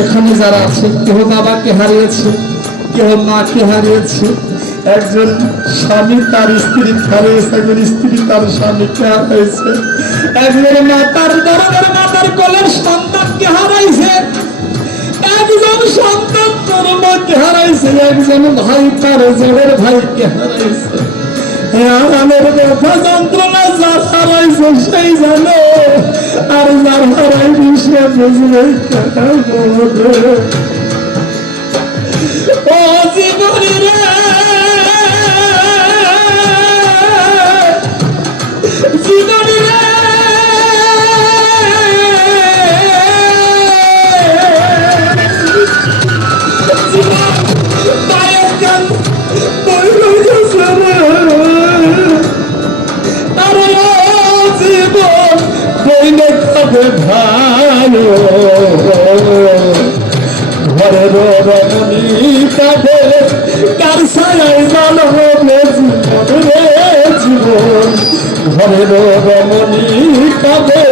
এখানে যারা আছে কেহ বাবাকে হারিয়েছে, কেহ মাকে হারিয়েছে, একজন স্বামী তার স্ত্রী হারিয়েছে, একজন স্ত্রী তার স্বামীকে হারাইছে, একজন মাতার দরবার মাতার কোলের সন্তানকে হারাইছে, একজন সন্তান তোর মাকে হারাইছে, একজন ভাই তার জেলের ভাইকে হারাইছে। আরামের ব্যথা যন্ত্রণা যার হারাইছে সেই জানে, আর যার হারাইনি সে বুঝবে। ও জীবনী রে জীবনী রে ভালো ঘরের রমণী কাঁদে কার ছায়ায় ভালো হবে জীবন রে জীবন, ঘরের রমণী কাঁদে